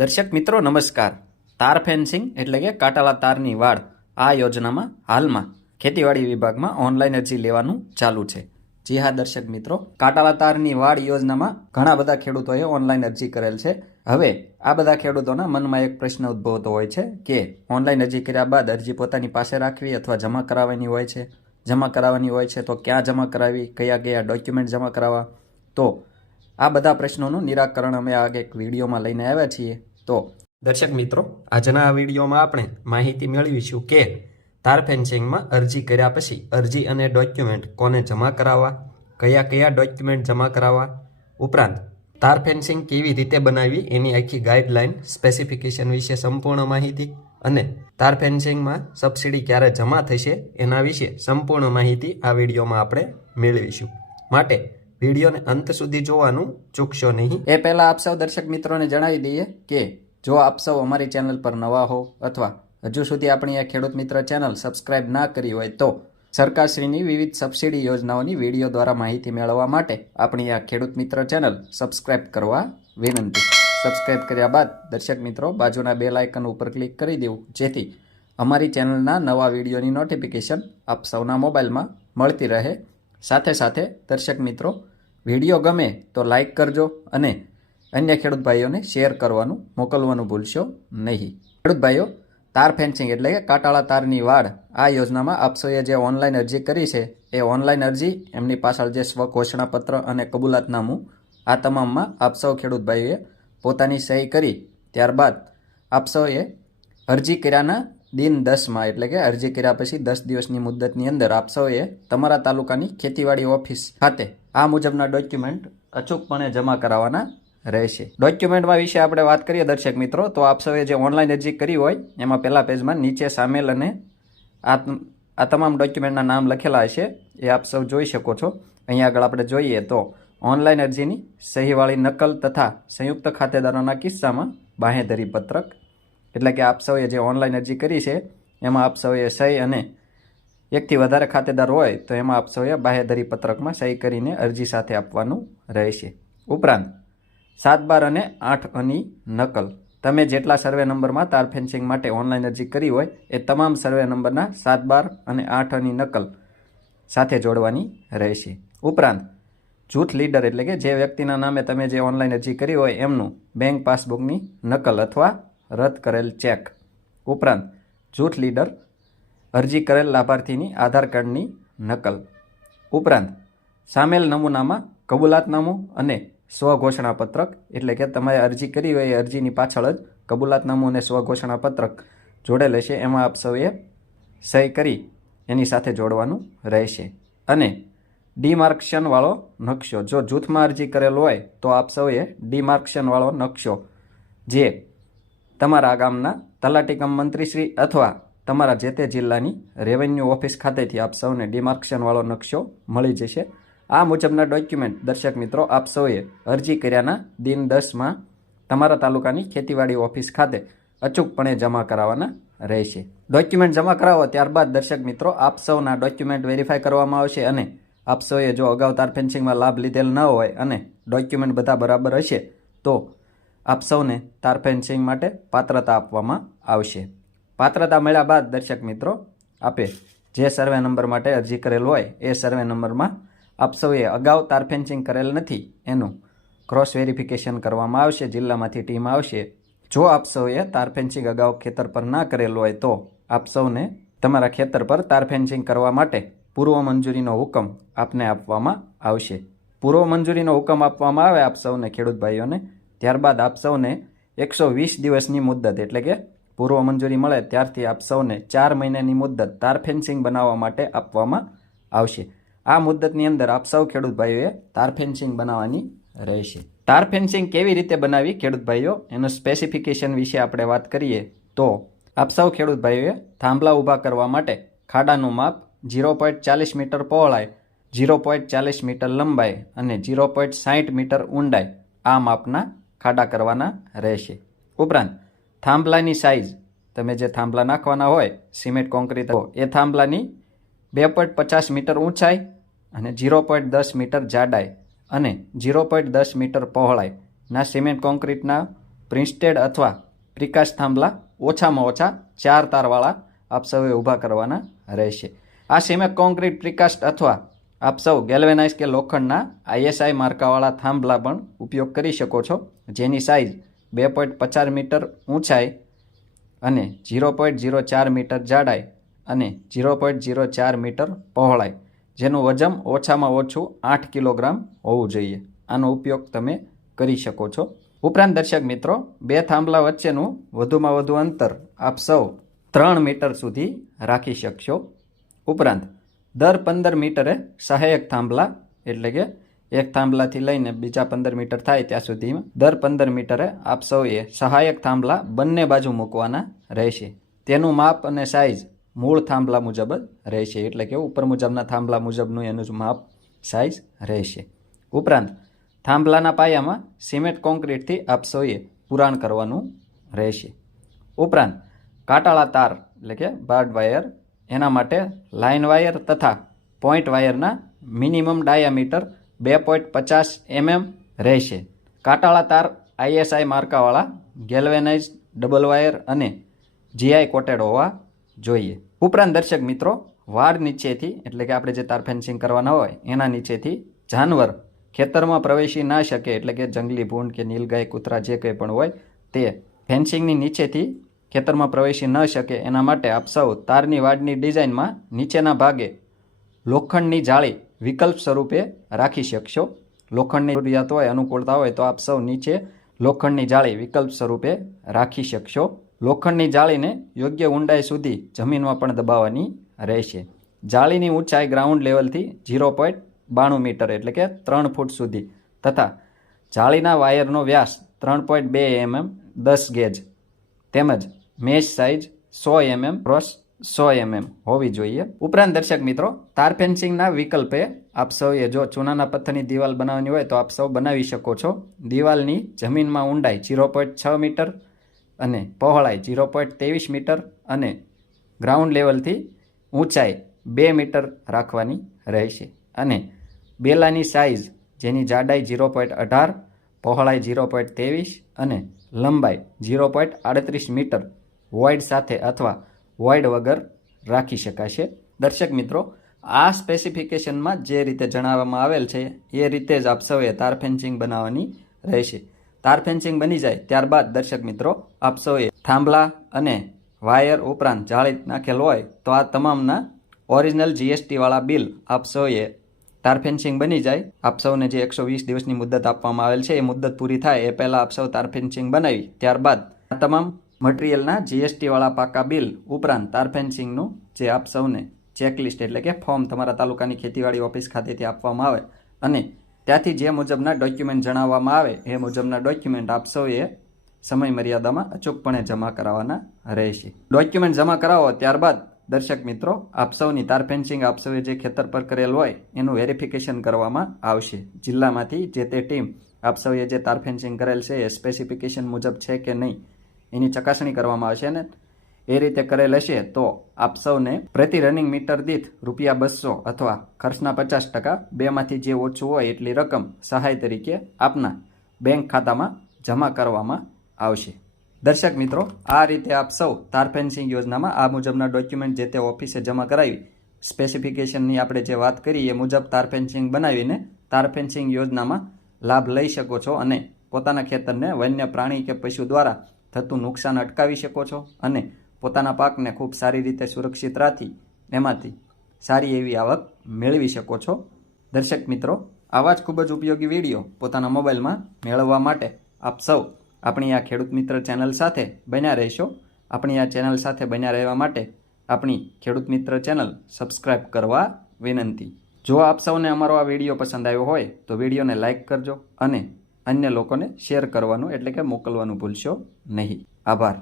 દર્શક મિત્રો, નમસ્કાર. તાર ફેન્સિંગ એટલે કે કાટાલા તારની વાડ આ યોજનામાં હાલમાં ખેતીવાડી વિભાગમાં ઓનલાઈન અરજી લેવાનું ચાલુ છે. જી હા, દર્શક મિત્રો કાટાલા તારની વાડ યોજનામાં ઘણા બધા ખેડૂતોએ ઓનલાઈન અરજી કરેલ છે. હવે આ બધા ખેડૂતોના મનમાં એક પ્રશ્ન ઉદ્ભવતો હોય છે કે ઓનલાઈન અરજી કર્યા બાદ અરજી પોતાની પાસે રાખવી અથવા જમા કરાવવાની હોય છે? જમા કરાવવાની હોય છે તો ક્યાં જમા કરાવી? કયા કયા ડોક્યુમેન્ટ જમા કરાવવા? તો આ બધા પ્રશ્નોનું નિરાકરણ અમે આ એક વિડીયોમાં લઈને આવ્યા છીએ. તો દર્શક મિત્રો, આજના આ વિડીયોમાં આપણે માહિતી મેળવીશું કે તાર ફેન્સિંગમાં અરજી કર્યા પછી અરજી અને ડોક્યુમેન્ટ કોને જમા કરાવવા, કયા કયા ડોક્યુમેન્ટ જમા કરાવવા, ઉપરાંત તાર ફેન્સિંગ કેવી રીતે બનાવવી એની આખી ગાઈડલાઇન સ્પેસિફિકેશન વિશે સંપૂર્ણ માહિતી અને તાર ફેન્સિંગમાં સબસિડી ક્યારે જમા થશે એના વિશે સંપૂર્ણ માહિતી આ વિડીયોમાં આપણે મેળવીશું. માટે વિડીયોને અંત સુધી જોવાનું ચૂકશો નહીં. એ પહેલાં આપ સૌ દર્શક મિત્રોને જણાવી દઈએ કે જો આપ સૌ અમારી ચેનલ પર નવા હો અથવા હજુ સુધી આપણી આ ખેડૂત મિત્ર ચેનલ સબસ્ક્રાઇબ ના કરી હોય તો સરકારશ્રીની વિવિધ સબસિડી યોજનાઓની વીડિયો દ્વારા માહિતી મેળવવા માટે આપણી આ ખેડૂત મિત્ર ચેનલ સબસ્ક્રાઇબ કરવા વિનંતી. સબસ્ક્રાઇબ કર્યા બાદ દર્શક મિત્રો બાજુના બે લાયકન ઉપર ક્લિક કરી દેવું, જેથી અમારી ચેનલના નવા વિડીયોની નોટિફિકેશન આપ સૌના મોબાઈલમાં મળતી રહે. સાથે સાથે દર્શક મિત્રો વીડિયો ગમે તો લાઈક કરજો અને અન્ય ખેડૂત ભાઈઓને શેર કરવાનું મોકલવાનું ભૂલશો નહીં. ખેડૂત ભાઈઓ, તાર ફેન્સિંગ એટલે કે કાટાળા તારની વાડ, આ યોજનામાં આપસોએ જે ઓનલાઈન અરજી કરી છે, એ ઓનલાઈન અરજી, એમની પાછળ જે સ્વ ઘોષણાપત્ર અને કબૂલાતનામું, આ તમામમાં આપસૌ ખેડૂત ભાઈઓએ પોતાની સહી કરી. ત્યારબાદ આપસોએ અરજી કર્યાના દિન દસમાં એટલે કે અરજી કર્યા પછી દસ દિવસની મુદતની અંદર આપ સૌએ તમારા તાલુકાની ખેતીવાડી ઓફિસ ખાતે આ મુજબના ડોક્યુમેન્ટ અચૂકપણે જમા કરાવવાના રહેશે. ડોક્યુમેન્ટમાં વિશે આપણે વાત કરીએ દર્શક મિત્રો, તો આપ સૌએ જે ઓનલાઈન અરજી કરી હોય, એમાં પહેલા પેજમાં નીચે સામેલ અને આ આ તમામ ડોક્યુમેન્ટના નામ લખેલા હશે, એ આપ સૌ જોઈ શકો છો. અહીંયા આગળ આપણે જોઈએ તો ઓનલાઈન અરજીની સહીવાળી નકલ તથા સંયુક્ત ખાતેદારોના કિસ્સામાં બાહેધરી પત્રક એટલે કે આપ સૌએ જે ઓનલાઈન અરજી કરી છે, એમાં આપ સૌએ સહી અને એકથી વધારે ખાતેદાર હોય, તો એમાં આપ સૌએ બાહેધરી પત્રકમાં સહી કરીને અરજી સાથે આપવાનું રહેશે. ઉપરાંત, સાત બાર અને આઠ અની નકલ. તમે જેટલા સર્વે નંબરમાં તાર ફેન્સિંગ માટે ઓનલાઈન અરજી કરી હોય, એ તમામ સર્વે નંબરના સાત બાર અને આઠ અની નકલ સાથે જોડવાની રહેશે. ઉપરાંત, જૂથ લીડર એટલે કે જે વ્યક્તિના નામે તમે જે ઓનલાઈન અરજી કરી હોય, એમનું બેંક પાસબુકની નકલ અથવા રદ કરેલ ચેક. ઉપરાંત, જૂથ લીડર અરજી કરેલ લાભાર્થીની આધાર કાર્ડની નકલ. ઉપરાંત, સામેલ નમૂનામાં કબૂલાતનામું અને સ્વઘોષણાપત્રક, એટલે કે તમે અરજી કરી હોય એ અરજીની પાછળ જ કબૂલાતનામું અને સ્વઘોષણાપત્રક જોડેલ હશે એમાં આપ સૌએ સહી કરી એની સાથે જોડવાનું રહેશે. અને ડીમાર્કશનવાળો નકશો, જો જૂથમાં અરજી કરેલ હોય, તો આપ સૌએ ડીમાર્કશનવાળો નકશો, જે તમારા ગામના તલાટી કમ મંત્રીશ્રી અથવા તમારા જે તે જિલ્લાની રેવન્યુ ઓફિસ ખાતેથી આપ સૌને ડિમાર્કેશનવાળો નકશો મળી જશે. આ મુજબના ડોક્યુમેન્ટ દર્શક મિત્રો, આપ સૌએ અરજી કર્યાના દિન દસમાં તમારા તાલુકાની ખેતીવાડી ઓફિસ ખાતે અચૂકપણે જમા કરાવવાના રહેશે. ડોક્યુમેન્ટ જમા કરાવો ત્યારબાદ દર્શક મિત્રો, આપ સૌના ડોક્યુમેન્ટ વેરીફાઈ કરવામાં આવશે અને આપ સૌએ જો અગાઉ તાર ફેન્સિંગમાં લાભ લીધેલ ન હોય અને ડોક્યુમેન્ટ બધા બરાબર હશે, તો આપ સૌને તાર ફેન્સિંગ માટે પાત્રતા આપવામાં આવશે. પાત્રતા મળ્યા બાદ દર્શક મિત્રો, આપે જે સર્વે નંબર માટે અરજી કરેલ હોય એ સર્વે નંબરમાં આપ સૌએ અગાઉ તાર ફેન્સિંગ કરેલ નથી એનું ક્રોસ વેરિફિકેશન કરવામાં આવશે, જિલ્લામાંથી ટીમ આવશે. જો આપ સૌએ તાર ફેન્સિંગ અગાઉ ખેતર પર ના કરેલ હોય તો આપ સૌને તમારા ખેતર પર તાર ફેન્સિંગ કરવા માટે પૂર્વ મંજૂરીનો હુકમ આપને આપવામાં આવશે. પૂર્વ મંજૂરીનો હુકમ આપવામાં આવે આપ સૌને ખેડૂત ભાઈઓને ત્યારબાદ આપ સૌને એકસો વીસ દિવસની મુદ્દત, એટલે કે પૂર્વ મંજૂરી મળે ત્યારથી આપ સૌને ચાર મહિનાની મુદ્દત તાર ફેન્સિંગ બનાવવા માટે આપવામાં આવશે. આ મુદ્દતની અંદર આપ સૌ ખેડૂત ભાઈઓએ તાર ફેન્સિંગ બનાવવાની રહેશે. તાર ફેન્સિંગ કેવી રીતે બનાવી ખેડૂત ભાઈઓ, એનું સ્પેસિફિકેશન વિશે આપણે વાત કરીએ તો આપ સૌ ખેડૂત ભાઈઓએ થાંભલા ઊભા કરવા માટે ખાડાનું માપ ઝીરો પોઈન્ટ ચાલીસ મીટર પહોળાઈ, ઝીરો પોઈન્ટ ચાલીસ મીટર લંબાઈ અને ઝીરો પોઈન્ટ સાહીઠ મીટર ઊંડાઈ આ માપના ખાડા કરવાના રહેશે. ઉપરાંત, થાંભલાની સાઇઝ તમે જે થાંભલા નાખવાના હોય, સિમેન્ટ કોન્ક્રીટ એ થાંભલાની બે પોઈન્ટ પચાસ મીટર ઊંચાઈ અને ઝીરો પોઈન્ટ દસ મીટર જાડાઈ અને ઝીરો પોઈન્ટ દસ મીટર પહોળાઈના સિમેન્ટ કોન્ક્રીટના પ્રિન્સ્ટેડ અથવા પ્રિકાશ થાંભલા ઓછામાં ઓછા ચાર તારવાળા આપ સૌએ ઊભા કરવાના રહેશે. આ સિમેન્ટ કોન્ક્રીટ પ્રિકાસ્ટ અથવા આપ સૌ ગેલ્વેનાઇઝ કે લોખંડના આઈએસઆઈ માર્કાવાળા થાંભલા પણ ઉપયોગ કરી શકો છો, જેની સાઇઝ બે પોઈન્ટ પચાસ મીટર ઊંચાઈ અને ઝીરો પોઈન્ટ ઝીરો ચાર મીટર જાડાઈ અને ઝીરો પોઈન્ટ ઝીરો ચાર મીટર પહોળાઈ. જેનું વજન ઓછામાં ઓછું આઠ કિલોગ્રામ હોવું જોઈએ. આનો ઉપયોગ તમે કરી શકો છો. ઉપરાંત દર્શક મિત્રો, બે થાંભલા વચ્ચેનું વધુમાં વધુ અંતર આપ સૌ ત્રણ મીટર સુધી રાખી શકશો. ઉપરાંત દર પંદર મીટરે સહાયક થાંભલા, એટલે કે એક થાંભલાથી લઈને બીજા પંદર મીટર થાય ત્યાં સુધીમાં, દર પંદર મીટરે આપ સૌએ સહાયક થાંભલા બંને બાજુ મૂકવાના રહેશે. તેનું માપ અને સાઇઝ મૂળ થાંભલા મુજબ જ રહેશે, એટલે કે ઉપર મુજબના થાંભલા મુજબનું એનું જ માપ સાઇઝ રહેશે. ઉપરાંત, થાંભલાના પાયામાં સિમેન્ટ કોન્ક્રીટથી આપ સૌએ પુરાણ કરવાનું રહેશે. ઉપરાંત, કાટાળા તાર, એટલે કે બાર્ડ વાયર એના માટે લાઇન વાયર તથા પોઈન્ટ વાયરના મિનિમમ ડાયામીટર બે પોઈન્ટ પચાસ એમએમ રહેશે. કાટાળા તાર આઈએસઆઈ માર્કાવાળા, ગેલ્વેનાઇઝ ડબલ વાયર અને જીઆઈ કોટેડ હોવા જોઈએ. ઉપરાંત દર્શક મિત્રો, વાડ નીચેથી, એટલે કે આપણે જે તાર ફેન્સિંગ કરવાના હોય, એના નીચેથી જાનવર ખેતરમાં પ્રવેશી ના શકે, એટલે કે જંગલી ભૂંડ કે નીલગાય, કૂતરા, જે કંઈ પણ હોય, તે ફેન્સિંગની નીચેથી ખેતરમાં પ્રવેશી ન શકે એના માટે આપ સૌ તારની વાડની ડિઝાઇનમાં નીચેના ભાગે લોખંડની જાળી વિકલ્પ સ્વરૂપે રાખી શકશો. લોખંડની જરૂરિયાત હોય, અનુકૂળતા હોય તો આપ સૌ નીચે લોખંડની જાળી વિકલ્પ સ્વરૂપે રાખી શકશો. લોખંડની જાળીને યોગ્ય ઊંડાઈ સુધી જમીનમાં પણ દબાવવાની રહેશે. જાળીની ઊંચાઈ ગ્રાઉન્ડ લેવલથી ઝીરો પોઈન્ટ બાણું મીટર એટલે કે ત્રણ ફૂટ સુધી તથા જાળીના વાયરનો વ્યાસ ત્રણ પોઈન્ટ બે એમએમ દસ ગેજ તેમજ મેશ સાઇઝ સો એમએમ ક્રોસ સો એમએમ હોવી જોઈએ. ઉપરાંત દર્શક મિત્રો, તાર ફેન્સિંગના વિકલ્પે આપ સૌએ જો ચૂનાના પથ્થરની દિવાલ બનાવવાની હોય તો આપ સૌ બનાવી શકો છો. દિવાલની જમીનમાં ઊંડાઈ ઝીરો પોઈન્ટ છ મીટર અને પહોળાઈ ઝીરો પોઈન્ટ ત્રેવીસ મીટર અને ગ્રાઉન્ડ લેવલથી ઊંચાઈ બે મીટર રાખવાની રહેશે. અને બેલાની સાઇઝ, જેની જાડાઈ ઝીરો પોઈન્ટ અઢાર, પહોળાઈ ઝીરો પોઈન્ટ ત્રેવીસ અને લંબાઈ ઝીરો પોઈન્ટ આડત્રીસ મીટર વોઇડ સાથે અથવા વોઇડ વગર રાખી શકાશે. દર્શક મિત્રો, આ સ્પેસિફિકેશનમાં જે રીતે જણાવવામાં આવેલ છે, એ રીતે જ આપ સૌએ તાર ફેન્સિંગ બનાવવાની રહેશે. તાર ફેન્સિંગ બની જાય ત્યારબાદ દર્શક મિત્રો, આપ સૌએ થાંભલા અને વાયર ઉપરાંત જાળી નાખેલ હોય તો આ તમામના ઓરિજિનલ જીએસટીવાળા બિલ આપ સૌએ તાર ફેન્સિંગ બની જાય. આપ સૌને જે એકસો વીસ દિવસની મુદત આપવામાં આવેલ છે, એ મુદત પૂરી થાય એ પહેલાં આપ સૌ તાર ફેન્સિંગ બનાવી ત્યારબાદ આ તમામ મટીરિયલના જીએસટીવાળા પાકા બિલ ઉપરાંત તાર ફેન્સિંગનું જે આપ સૌને ચેકલિસ્ટ એટલે કે ફોર્મ તમારા તાલુકાની ખેતીવાડી ઓફિસ ખાતેથી આપવામાં આવે અને ત્યાંથી જે મુજબના ડોક્યુમેન્ટ જણાવવામાં આવે એ મુજબના ડોક્યુમેન્ટ આપ સૌએ સમય મર્યાદામાં અચૂકપણે જમા કરાવવાના રહેશે. ડોક્યુમેન્ટ જમા કરાવો ત્યારબાદ દર્શક મિત્રો, આપ સૌની તાર ફેન્સિંગ આપ સૌએ જે ખેતર પર કરેલ હોય એનું વેરિફિકેશન કરવામાં આવશે. જિલ્લામાંથી જે તે ટીમ આપ સૌએ જે તાર ફેન્સિંગ કરેલ છે એ સ્પેસિફિકેશન મુજબ છે કે નહીં એની ચકાસણી કરવામાં આવશે ને એ રીતે કરેલ હશે તો આપ સૌને પ્રતિ રનિંગ મીટર દીઠ રૂપિયા બસો અથવા ખર્ચના પચાસ ટકા બેમાંથી જે ઓછું હોય એટલી રકમ સહાય તરીકે આપના બેંક ખાતામાં જમા કરવામાં આવશે. દર્શક મિત્રો, આ રીતે આપ સૌ તાર ફેન્સિંગ યોજનામાં આ મુજબના ડોક્યુમેન્ટ જે તે ઓફિસે જમા કરાવી સ્પેસિફિકેશનની આપણે જે વાત કરી એ મુજબ તાર ફેન્સિંગ બનાવીને તાર ફેન્સિંગ યોજનામાં લાભ લઈ શકો છો અને પોતાના ખેતરને વન્ય પ્રાણી કે પશુ દ્વારા થતું નુકસાન અટકાવી શકો છો અને પોતાના પાકને ખૂબ સારી રીતે સુરક્ષિત રાખી એમાંથી સારી એવી આવક મેળવી શકો છો. દર્શક મિત્રો, આવા જ ખૂબ જ ઉપયોગી વીડિયો પોતાના મોબાઈલમાં મેળવવા માટે આપ સૌ આપણી આ ખેડૂત મિત્ર ચેનલ સાથે બન્યા રહેશો. આપણી આ ચેનલ સાથે બન્યા રહેવા માટે આપણી ખેડૂત મિત્ર ચેનલ સબસ્ક્રાઈબ કરવા વિનંતી. જો આપ સૌને અમારો આ વીડિયો પસંદ આવ્યો હોય તો વિડીયોને લાઇક કરજો અને અન્ય લોકોને શેર કરવાનું એટલે કે મોકલવાનું ભૂલશો નહીં. આભાર.